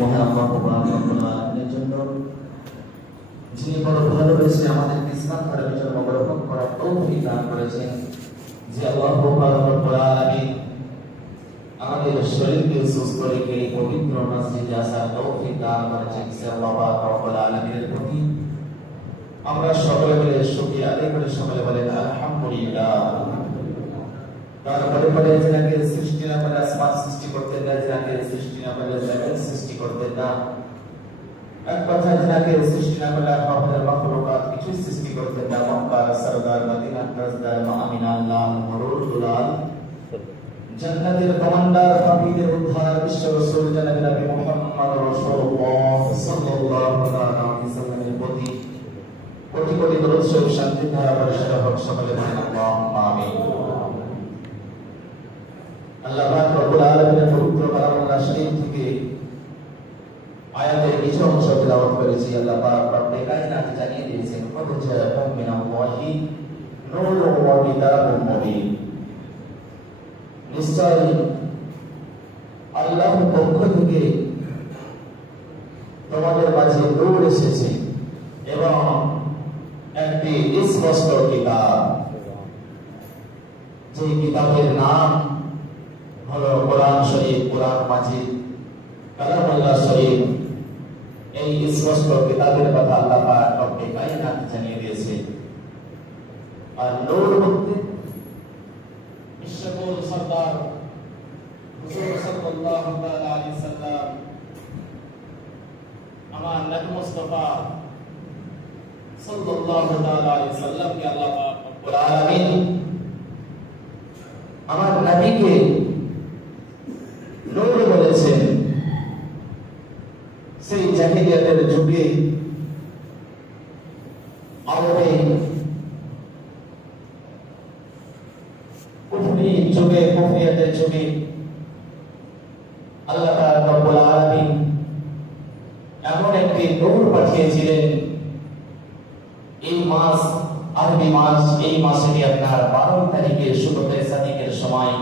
মহান আল্লাহ রাব্বুল আলামিনের জন্য যিনি বড় ভালোবেসে আমাদেরকে ইসলাম ধর্মের জন্য গ্রহণ করার তৌফিক দান করেছেন, যে আল্লাহ রাব্বুল আলামিন আমাদের শরীরকে সুস্থ রেখে পবিত্র মসজিদে আসার তৌফিক দান করেছেন, সে আল্লাহ রাব্বুল আলামিনের প্রতি আমরা সকলে মিলে শুকরিয়া আদায় করে সকলে বলেন আলহামদুলিল্লাহ। তারপরে বলে যাকে সৃষ্টি না করে আসমান সৃষ্টি করতেন না, যাকে সৃষ্টি না করে জগৎ সৃষ্টি করতেন না, এক কথা যাকে সৃষ্টি না করে আমাদের মাখলুকাত কিছু সৃষ্টি করতেন না। মক্কা সরদার মদিনা তাজদার আমিনা আল্লাহ মরুল দুলাল জান্নাতের কমান্ডার হাবিবের উদ্ধার বিশ্ব রাসূল জনাব নবী মুহাম্মদ রাসূলুল্লাহ সাল্লাল্লাহু আলাইহি ওয়াসাল্লামের প্রতি কোটি কোটি দরুদ শরীফ শান্তি ধারা বর্ষিত হোক, সকলে বলেন আল্লাহুম্মা আমিন। আল্লাহ পাক রব্বুল আলামিনের পবিত্র কালামুল্লাহ শরীফ থেকে আয়াতের কিছু অংশ তেলাওয়াত করেছি। আল্লাহ পাক রব্বুল কায়নাত জানিয়ে দিয়েছেন, কদ জাআকুম মিনাল্লাহি নূরুন ওয়া কিতাবুম মুবিন। নিশ্চয়ই আল্লাহর পক্ষ থেকে তোমাদের মাঝে নূর এসেছে এবং একটি স্পষ্ট কিতাব, যে কিতাবের নাম হলো কোরআন শরীফ, কোরআন মাজিদ, কালামুল্লাহ শরীফ। এই স্পষ্ট কিতাবের কথা আল্লাহ পাক রব্বুল কায়নাত জানিয়ে দিয়েছে। আর নূর বলতে বিশ্বকুল সরদার হুজুর সাল্লাল্লাহু তাআলা আলাইহি সাল্লাম, আমার নবী মুস্তাফা সাল্লাল্লাহু তাআলা আলাইহি সাল্লাম কে আল্লাহ পাক রব্বুল আলামিন আমার নবীকে নূর বলেছেন। সেই জাহিলিয়াতের যুগে আরবে কুফরি যুগে, কুফরিয়াতের যুগে আল্লাহ তাআলা রব্বুল আলামিন এমন একটি নূর পাঠিয়েছিলেন। এই মাস আরবি মাস, এই মাসে আপনার 12 তারিখের শুরুতে সাদিকের সময়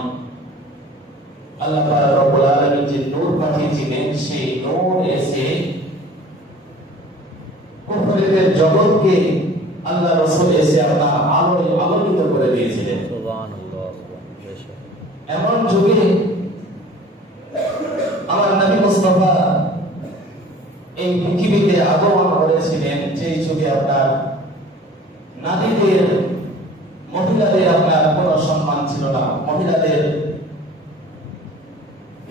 আল্লাহ তাআলা রব্বুল আলামিন যে নূর পাঠিয়েছিলেন, সেই নূর এসে কুফরিদের জগৎকে আল্লাহ রাসূল এসে আপনার আলোকিত করে দিয়েছিলেন। সুবহানাল্লাহ। এমন যুগে আমার নবী মুস্তাফা এই পৃথিবীতে আগমন করেছিলেন, যে যুগে আপনার নারীদের, মহিলাদের আপনার কোনো সম্মান ছিল না। মহিলাদের,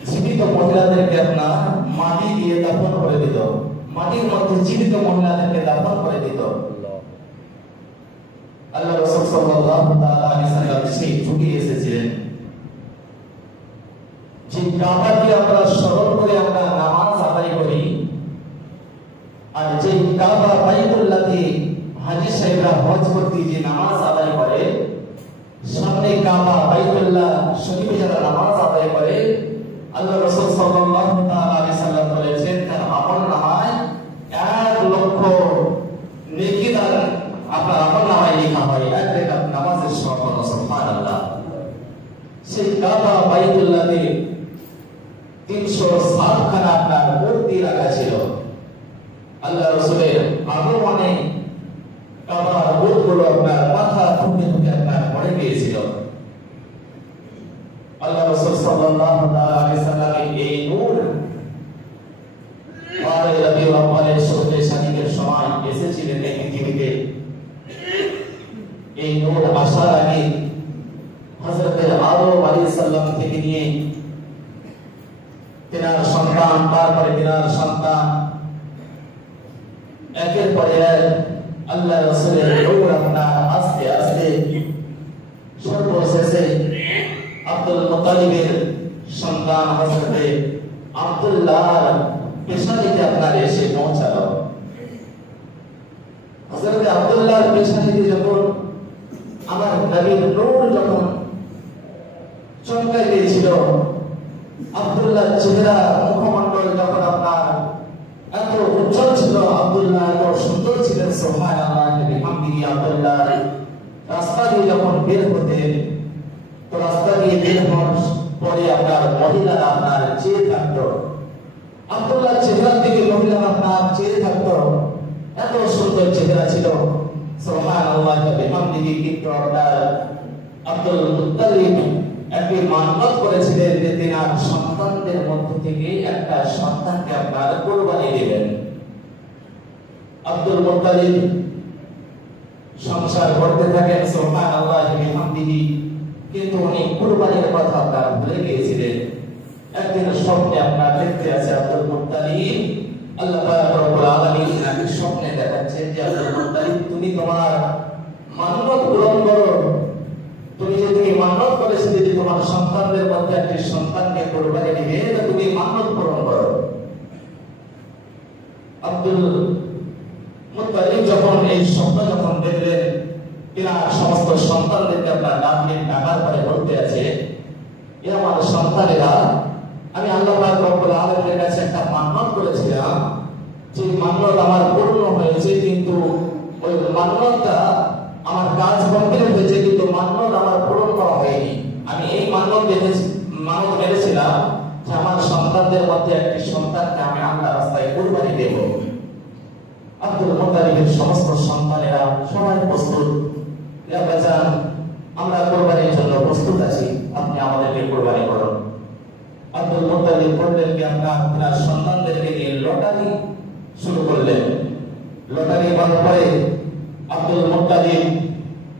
জীবিত মহিলাদেরকে আপনার মাটি দিয়ে দাফন করে দিত, মাটির মধ্যে জীবিত মহিলাদেরকে দাফন করে দিত। আল্লাহ রাসূল সাল্লাল্লাহু তাআলা আলাইহি সাল্লাম সেই যুগে এসেছিলেন, যে কাবাকে আমরা স্মরণ করে আমরা নামাজ আদায় করি। আর যে কাবা বাইতুল্লাহতে হাজী সাহেবরা হজ করতে যে নামাজ আদায় করে, সামনে কাবা বাইতুল্লাহ শরীফে যারা নামাজ আদায় করে, আল্লাহ রাসূল সাল্লাল্লাহু তাআলা আলাইহি সাল্লাম বলেছেন তার আমলনামায় 1 লক্ষ নেকি দান আপনার আমলনামায় লেখা হয়, এক রাকাত নামাজের সমান। সুবহানাল্লাহ। সেই কাবা বাইতুল্লাহতে 360 খানা আপনার মূর্তি রাখা ছিল। আল্লাহ রাসূলের আগমনে কাবার মূর্তিগুলো আপনার মাথা ঠুকে ঠুকে আপনার পড়ে গিয়েছিল। আল্লাহ রাসূল সাল্লাল্লাহু তাআলা আলাইহি সাল্লামের এই নূর আর রবিউল আউয়ালের শুরুতে সাদিকের সময় এসেছিলেন এই পৃথিবীতে। এই নূর আসার আগে হযরত আদম আলাইহিস সালাম থেকে নিয়ে তিনার সন্তান, তারপরে তিনার সন্তান, একের পর এক আল্লাহ রাসূলের নূর আপনার আস্তে আস্তে সর্বশেষে আব্দুল মুত্তালিবের সন্তান হযরত আব্দুল্লাহর পেশানিতে আপনার এসে পৌঁছালো। হযরত আব্দুল্লাহর পেশানিতে যখন আমার নবীর নূর যখন চমকাই দিয়েছিল, আব্দুল্লাহর চেহারা মুখমণ্ডল যখন আপনার এত উজ্জ্বল ছিল, আব্দুল্লাহ এত সুন্দর ছিলেন, সুবহানাল্লাহ বিহামদিহি। আব্দুল্লাহ রাস্তা দিয়ে যখন বের হতেন, তো রাস্তা দিয়ে বের হওয়ার পরে আপনার মহিলারা আপনার চেয়ে থাকতো। আব্দুল্লাহ চেয়ে থাকতো, এত সুন্দর চেহারা ছিল। সুবহানাল্লাহ ওয়া বিহামদিহি। কিন্তু আপনার আব্দুল মুত্তালিব একটি মান্যত করেছিলেন যে তিনার সন্তানদের মধ্য থেকে একটা সন্তানকে আপনার কুরবানি দিবেন। আব্দুল মুত্তালিব সংসার করতে থাকেন, সুবহানাল্লাহ ওয়া বিহামদিহি। কিন্তু উনি কুরবানির কথা আপনার ভুলে গিয়েছিলেন। একদিন স্বপ্নে আপনার দেখতে আছে আব্দুল মুত্তালিব, আল্লাহ পাক রব্বুল আলামিন তাকে স্বপ্নে দেখাচ্ছেন যে আব্দুল মুত্তালিব, তুমি তোমার মান্যত পূরণ করো। তুমি মান্যত করেছিলে যে তোমার সন্তানদের মধ্যে একটি সন্তানকে কুরবানি দিবে, তুমি মান্যত পূরণ করো। আব্দুল মুত্তালিব যখন এই স্বপ্ন দেখলেন, তিনার সমস্ত সন্তানদেরকে আপনার ডাকার পরে বলতে আছে, এ আমার সন্তানেরা, আমি আল্লাহ পাক রব্বুল আলামিনের কাছে একটা মান্যত করেছিলাম, যে মান্যত আমার পূর্ণ হয়েছে, কিন্তু ওই মান্যতটা আমার কাজ কমপ্লিট হয়েছে, কিন্তু মান্যত আমার পূরণ করা হয়নি। আমি এই মান্যত মেরেছিলাম যে আমার সন্তানদের মধ্যে একটি সন্তানকে আমি আল্লাহর রাস্তায় কুরবানি দেব। আব্দুল মুত্তালিবের সমস্ত সন্তানেরা সবাই প্রস্তুত, আমরা কুরবানির জন্য প্রস্তুত আছি, আপনি আমাদেরকে কুরবানি করুন। আব্দুল মুত্তালিব বললেন কি আপনার সন্তানদেরকে নিয়ে লটারি শুরু করলেন। লটারি করার পরে আব্দুল মুত্তালিব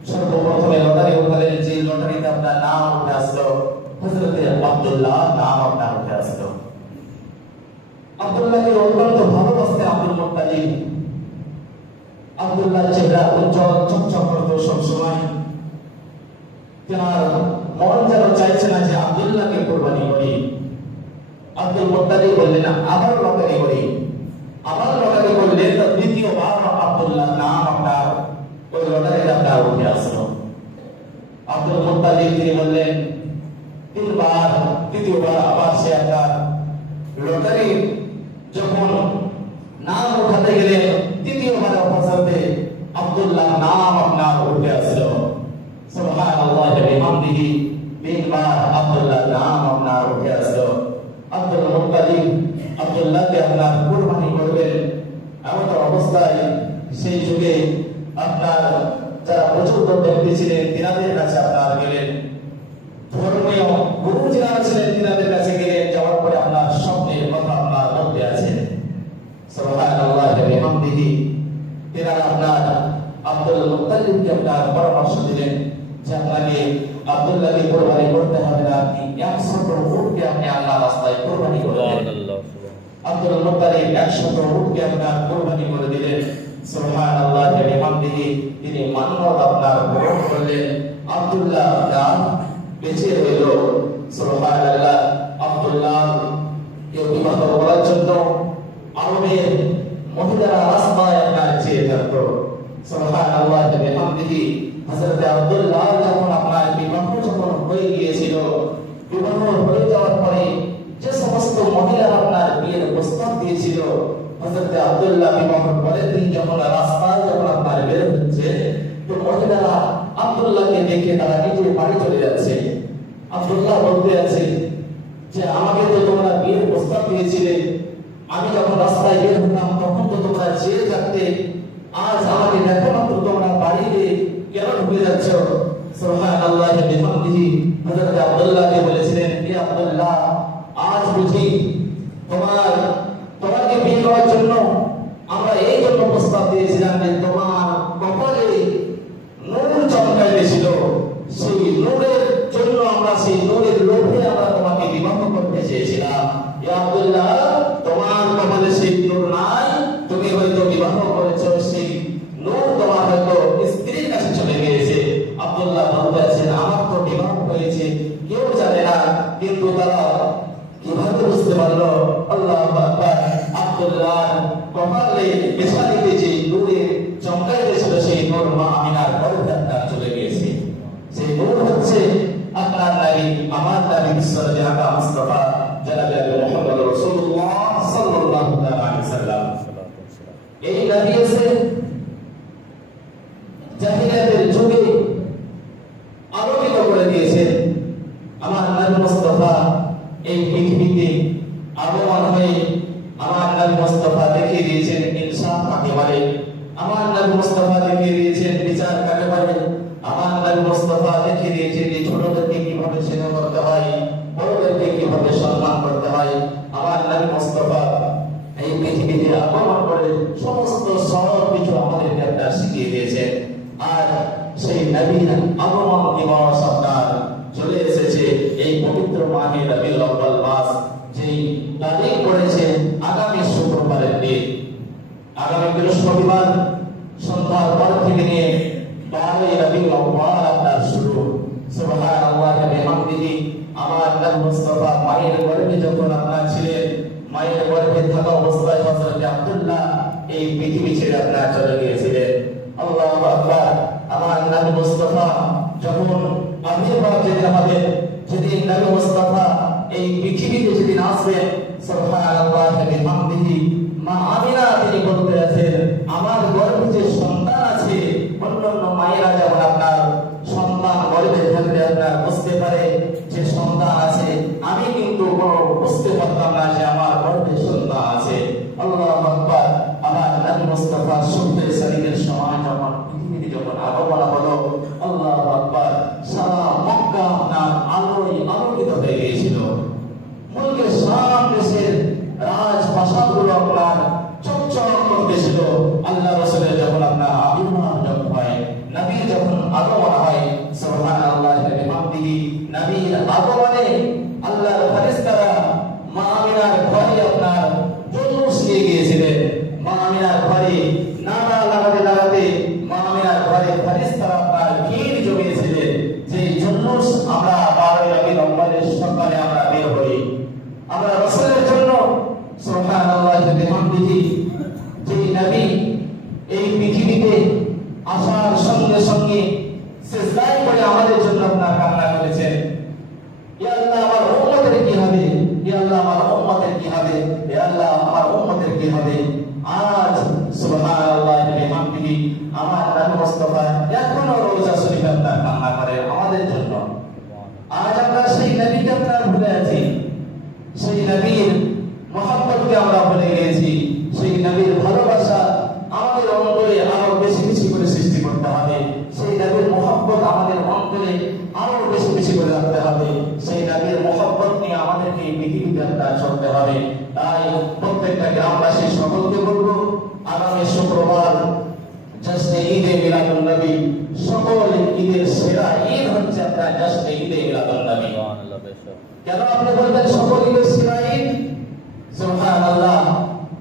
সর্বপ্রথমে লটারি উঠালেন, যে লটারিতে আপনার নাম উঠে আসলো হযরত আব্দুল্লাহ, নাম আপনার উঠে আসলো। আব্দুল্লাহকে অত্যন্ত ভালোবাসতেন আব্দুল মুত্তালিব। আব্দুল্লাহ চেহারা উজ্জ্বল চকচক করত সবসময়। তেনার মন যেন চাইছে না যে আব্দুল্লাহকে কুরবানি করি। আব্দুল মুত্তালিব বললেন, আবার লটারি করি। আবার লটারি করলেন, তো দ্বিতীয়বার আব্দুল্লাহ নাম আপনার ওই লটারিতে আপনার উঠে আসলো। আব্দুল মুত্তালিব তিনি বললেন, তিনবার, তৃতীয়বার আবার সে আপনার লটারি যখন নাম উঠাতে গেলেন, তৃতীয়বার অবস্থাতে আব্দুল্লাহ নাম আপনার উঠে আসলো। সুবহানাল্লাহ ওয়া বিহামদিহি। তিনবার আব্দুল্লাহ নাম আপনার উঠে আসলো। আব্দুল মুত্তালিব আব্দুল্লাহকে আপনার কুরবানি করবেন। এমন অবস্থায় সেই যুগে আপনার যারা প্রচুর ব্যক্তি ছিলেন, তিনাদের কাছে আপনার গেলেন। ধর্মীয় গুরু যারা ছিলেন, তিনাদের কাছে গেলেন। যাওয়ার পরে আপনার স্বপ্নের কথা আপনার মধ্যে আছে। সুবহানাল্লাহ ওয়া বিহামদিহি। তিনারা আপনার আব্দুল মুত্তালিবকে আপনার পরামর্শ দিলেন যে আপনাকে আব্দুল্লাহকে কুরবানি করতে হবে না, আপনি 100 উটকে আপনি আল্লাহর রাস্তায় কুরবানি করবেন। আব্দুল মুত্তালিব 100 উটকে আপনার কুরবানি করে দিলেন। সুবহানাল্লাহ ওয়া বিহামদিহি। তিনি মান্যত আপনার পূরণ করলেন। আব্দুল্লাহ আপনার বেঁচে রইল। সুবহানাল্লাহ। আব্দুল্লাহ কে বিবাহ করার জন্য আরবের মহিলারা রাস্তায় আপনার চেয়ে থাকতো। সুবহানাল্লাহ ওয়া বিহামদিহি। হযরত আব্দুল্লাহ যখন আপনার বিবাহ যখন হয়ে গিয়েছিল, বিবাহ হয়ে যাওয়ার পরে যে সমস্ত মহিলারা আপনার বিয়ের প্রস্তাব দিয়েছিল, হযরত আব্দুল্লাহ বিবাহের পরের দিন যখন রাস্তায় যখন আপনার বের হচ্ছে, তো মহিলারা আব্দুল্লাহকে দেখে তারা নিজের বাড়ি চলে যাচ্ছে। আব্দুল্লাহ বলতে আছে যে আমাকে তো তোমরা বিয়ের প্রস্তাব দিয়েছিলে, আমি যখন রাস্তায় বের হতাম তখন তো তোমরা চেয়ে থাকতে, আজ আমাকে দেখো না তো তোমরা বাড়িতে কেন ঢুকে যাচ্ছ? সুবহানাল্লাহ ওয়া বিহামদিহি। হযরত আব্দুল্লাহকে বলেছিলেন, হে আব্দুল্লাহ, আজ বুঝি তোমাকে বিয়ে করার জন্য আমরা এই জন্য প্রস্তাব দিয়েছিলাম যে তোমার কপালে নূর চমকাইছিল, সেই নূরের জন্য আমরা সেই নূরের লোভে আমরা তোমাকে বিবাহ করতে চেয়েছিলাম। হে আব্দুল্লাহ, তোমার কপালে সেই নূর নাই, তুমি হয়তো বিবাহ করেছো, সেই নূর তোমার হয়তো স্ত্রীর কাছে চলে গিয়েছে। আব্দুল্লাহ বলতে আছেন, আমার তো বিবাহ হয়েছে, কেউ জানে না, কিন্তু তারা কিভাবে বুঝতে পারলো? আল্লাহু আকবার। আব্দুল্লাহ কপালে পেছানিতে যে নূরে চমকাইতেছিল, সেই নূর মা আমিনার গর্ভে আপনার চলে গিয়েছে। সেই নূর হচ্ছে আপনার নারী, আমার নারী বিশ্বনবী আকা মুস্তাফা জনাবে মুহাম্মদ রাসূলুল্লাহ সাল্লাল্লাহু আলাইহি ওয়াসাল্লাম। এই নবী এসে জাহিলিয়াতের যুগে আলোকিত করে দিয়েছেন। আমার নবী মুস্তাফা এই পৃথিবীতে আগমন হয়ে আমার নবী মুস্তাফা দেখিয়ে দিয়েছেন পৃথিবীতে আগমন করে সমস্ত সব কিছু আমাদেরকে আপনার শিখিয়ে দিয়েছেন। আর সেই নবীর আগমন দিবস আপনার চলে এসেছে এই পবিত্র মাহে রবিউল আউয়াল মাস, যেই তারিখ পড়েছে আগামী শুক্রবারের দিন। আগামী বৃহস্পতিবার সন্ধ্যার পর থেকে নিয়ে 12 রবিউল আউয়াল আপনার শুরু। সুবহানাল্লাহ ওয়া বিহামদিহি। আমার নবী মুস্তাফা মায়ের গর্ভে যখন আপনার ছিলেন, মায়ের গর্ভে থাকা অবস্থায় হযরত আব্দুল্লাহ এই পৃথিবী ছেড়ে আপনার চলে গিয়েছিলেন। আল্লাহু আকবার। আমার নবী মুস্তাফা যখন আবির্ভাব যেদিন হবে, যেদিন নবী মুস্তাফা এই পৃথিবীতে যেদিন আসবেন, সুবহানাল্লাহ ওয়া বিহামদিহি, মা আমিনা তিনি বলতে আছেন, আমার গর্ভে যে সন্তান আছে, অন্যান্য মায়েরা যেমন আপনার সন্তান গর্ভে থাকলে আপনার বুঝতে পারে যে সন্তান আছে, আমি কিন্তু কোনো বুঝতে পারতাম না যে আমার গর্ভে সন্তান আছে। আল্লাহু আকবার। আমার নবী মুস্তাফা শুক্রের শরীরের সময় যখন পৃথিবীতে যখন আগমন হলো, আল্লাহু আকবার, সারা মক্কা আপনার আলোয় আলোকিত হয়ে গিয়েছিল। মুলকে শাম দেশের রাজপ্রাসাদগুলো আপনার চকচক করতেছিল। আল্লাহ রাসূলের যখন আপনার আবির্ভাব যখন হয়, নবীর যখন আগমন হয়, সুবহানাল্লাহ ওয়া বিহামদিহি, নবীর আগমনে আল্লাহর ফেরেশতারা মা আমিনার ঘরে আপনার জুলুস নিয়ে গিয়েছিলেন। মা আমিনার ঘরে নাড়া লাগাতে লাগাতে মা আমিনার ঘরে ফেরেশতারা আপনার ভিড় জমিয়েছিলেন। যে জুলুস আমরা 12 রবিউল আউয়ালের সকালে আমরা বের হই, আমরা রাসূলের জন্য। সুবহানাল্লাহ ওয়া বিহামদিহি। যে নবী এই পৃথিবীতে আসার সঙ্গে সঙ্গে সিজদায় পড়ে আমাদের জন্য আপনার কান্না করেছেন, ইয়া আল্লাহ আমার উম্মতের কি হবে, ইয়া আল্লাহ আমার উম্মতের কি হবে, ইয়া আল্লাহ আমার উম্মতের কি হবে। আজ সুবহানাল্লাহ ওয়া বিহামদিহি আমার নবী মুস্তাফা এখনো রোজা শরীফে আপনার কান্না করেন আমাদের জন্য। আজ আমরা সেই নবীকে আপনার ভুলে আছি, সেই নবীর মহব্বতকে আমরা ভুলে গিয়েছি। সেই নবীর ভালোবাসা আমাদের অন্তরে আরো বেশি বেশি করে সৃষ্টি করতে হবে। সেই নবীর মহব্বত আমাদের অন্তরে আরো বেশি বেশি করে রাখতে হবে। সেই নবীর মহব্বত নিয়ে আমাদেরকে এই পৃথিবীতে আপনার চলতে হবে। তাই প্রত্যেকটা গ্রামবাসী সকলকে বলবো, আগামী শুক্রবার জশ্নে ঈদে মিলাদুন নবী, সকল ঈদের সেরা ঈদ হচ্ছে আপনার জশ্নে ঈদে মিলাদুন নবী। কেন আপনি বলবেন সকল ঈদের সেরা ঈদ? সুবহানাল্লাহ।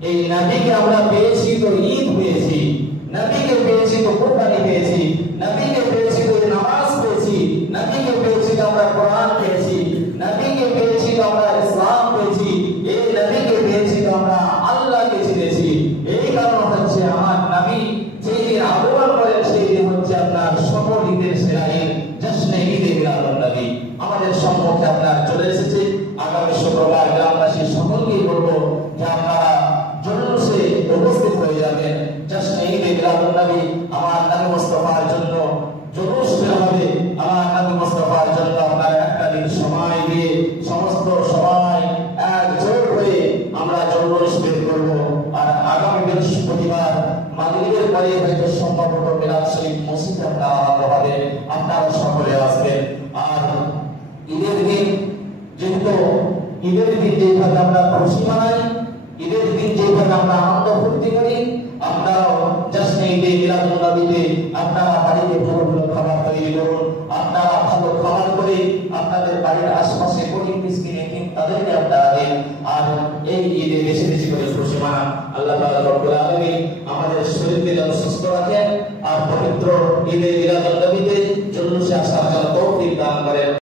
এই নবীকে আমরা পেয়েছি তো ঈদ পেয়েছি, নবীকে পেয়েছি তো কুরবানি পেয়েছি, নবীকে পেয়েছি তো নামাজ পেয়েছি, নবীকে পেয়েছি তো আমরা কোরআন পেয়েছি, নবীকে পেয়েছি তো আমরা ইসলাম পেয়েছি, এই নবীকে পেয়েছি তো আমরা আল্লাহকে চিনেছি। এই কারণ হচ্ছে আমার নবী যেই দিন আগমন করেন সেই দিন হচ্ছে আপনার সকল ঈদের সেরা ঈদ, জশ্নে ঈদে মিলাদুন নবী আমাদের সম্মুখে আপনার চলে এসেছে। আগামী শুক্রবার গ্রামবাসী সকলকেই বলবো যে আপনারা জুলুসে উপস্থিত হয়ে যাবেন। জশ্নে ঈদে মিলাদুন নবী আমার নবী মুস্তাফার জন্য জুলুস বের হবে। আমার নবী মুস্তাফার জন্য আপনারা একটা দিন সময় দিয়ে সমস্ত সময় একজোট হয়ে আমরা জুলুস বের করব। আর আগামী বৃহস্পতিবার মাগরিবের পরে হয়তো সম্ভবত মিলাদ শরীফ মসজিদে আপনারা আরম্ভ হবে, আপনারা সকলে আসবেন। আর ঈদের দিন যেহেতু ঈদের দিন যেভাবে আমরা খুশি মানাই, ঈদের দিন যেভাবে আমরা আনন্দ ফুর্তি করি, আপনারাও জশ্নে ঈদে মিলাদুন নবীতে আপনারা বাড়িতে ভালো ভালো খাবার তৈরি করুন। আপনারা ভালো খাবার করে আপনাদের বাড়ির আশেপাশে গরিব মিসকিন এতিম তাদেরকে আপনারা দিন। আর এই ঈদে বেশি বেশি করে খুশি মানান। আল্লাহ তাআলা রব্বুল আলামিন